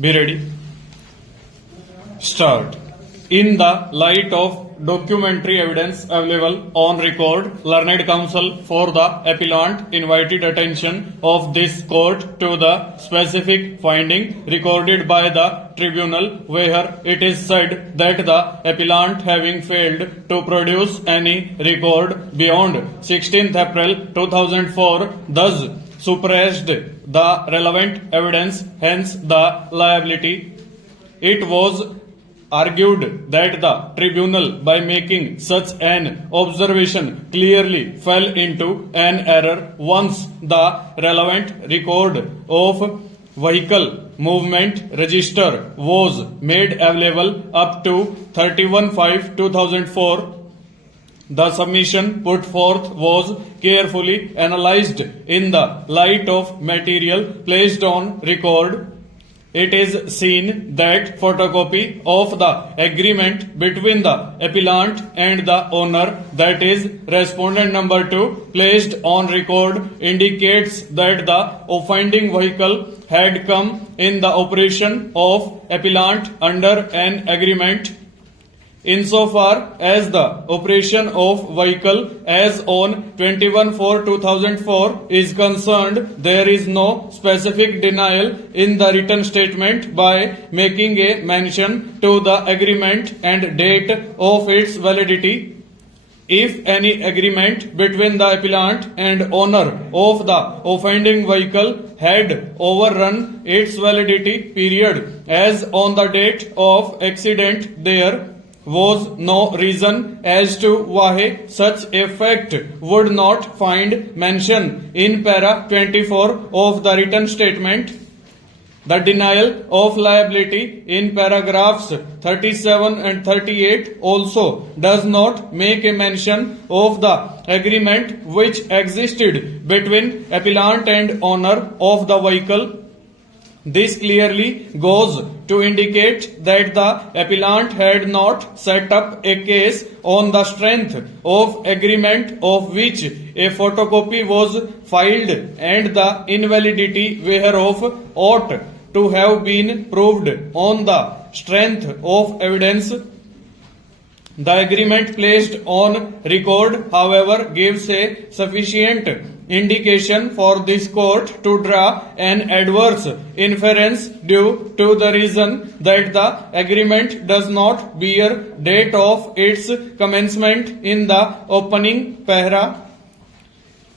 Be ready. Start. In the light of documentary evidence available on record, learned counsel for the appellant invited attention of this court to the specific finding recorded by the tribunal where it is said that the appellant having failed to produce any record beyond 16th April 2004 thus suppressed the relevant evidence, hence the liability. It was argued that the tribunal, by making such an observation, clearly fell into an error once the relevant record of vehicle movement register was made available up to 31/5/2004. The submission put forth was carefully analyzed in the light of material placed on record. It is seen that photocopy of the agreement between the appellant and the owner, that is respondent number 2, placed on record indicates that the offending vehicle had come in the operation of appellant under an agreement. Insofar as the operation of vehicle as on 21/4/2004 is concerned, there is no specific denial in the written statement by making a mention to the agreement and date of its validity. If any agreement between the appellant and owner of the offending vehicle had overrun its validity period as on the date of accident, there was no reason as to why such a fact would not find mention in para 24 of the written statement. The denial of liability in paragraphs 37 and 38 also does not make a mention of the agreement which existed between appellant and owner of the vehicle. This clearly goes to indicate that the appellant had not set up a case on the strength of agreement of which a photocopy was filed and the invalidity whereof ought to have been proved on the strength of evidence. The agreement placed on record, however, gives a sufficient indication for this court to draw an adverse inference due to the reason that the agreement does not bear date of its commencement in the opening para.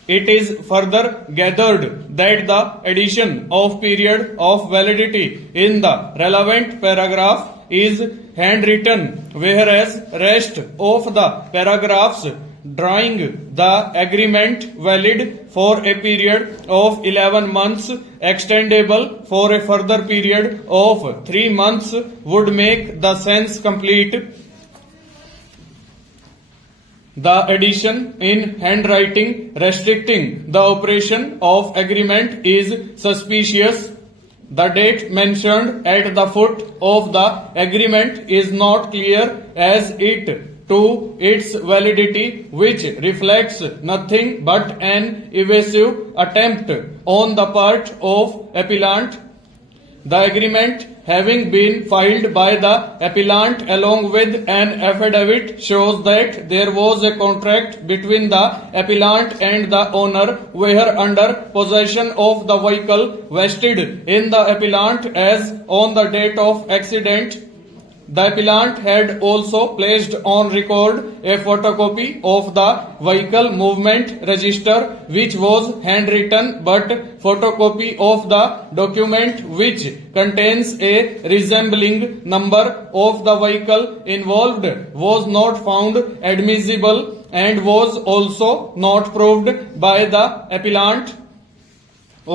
It is further gathered that the addition of period of validity in the relevant paragraph is handwritten, whereas rest of the paragraphs drawing the agreement valid for a period of 11 months extendable for a further period of 3 months would make the sense complete. The addition in handwriting restricting the operation of agreement is suspicious. The date mentioned at the foot of the agreement is not clear as it to its validity, which reflects nothing but an evasive attempt on the part of appellant. The agreement having been filed by the appellant along with an affidavit shows that there was a contract between the appellant and the owner where under possession of the vehicle vested in the appellant as on the date of accident. The appellant had also placed on record a photocopy of the vehicle movement register which was handwritten, but photocopy of the document which contains a resembling number of the vehicle involved was not found admissible and was also not proved by the appellant.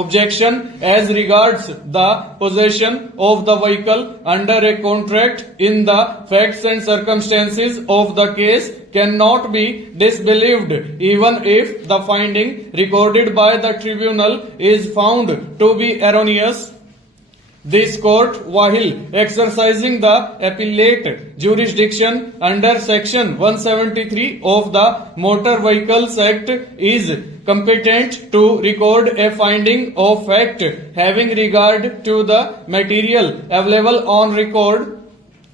Objection as regards the possession of the vehicle under a contract in the facts and circumstances of the case cannot be disbelieved even if the finding recorded by the tribunal is found to be erroneous. This court, while exercising the appellate jurisdiction under section 173 of the Motor Vehicles Act, is competent to record a finding of fact having regard to the material available on record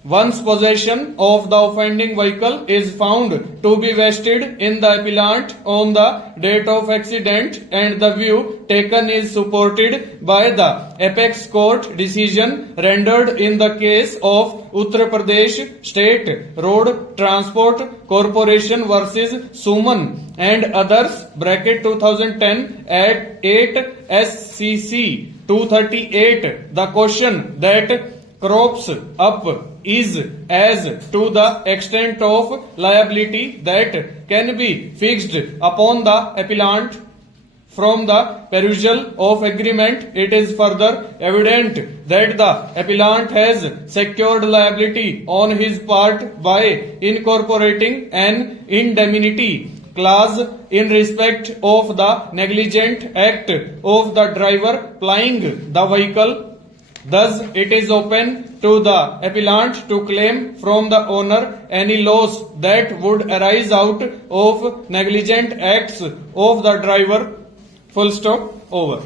once possession of the offending vehicle is found to be vested in the appellant on the date of accident and the view taken is supported by the apex court decision rendered in the case of Uttar Pradesh State Road Transport Corporation versus Suman and others bracket 2010 at 8 SCC 238. The question that crops up is as to the extent of liability that can be fixed upon the appellant. From the perusal of agreement, it is further evident that the appellant has secured liability on his part by incorporating an indemnity clause in respect of the negligent act of the driver plying the vehicle. Thus, it is open to the appellant to claim from the owner any loss that would arise out of negligent acts of the driver. Full stop. Over.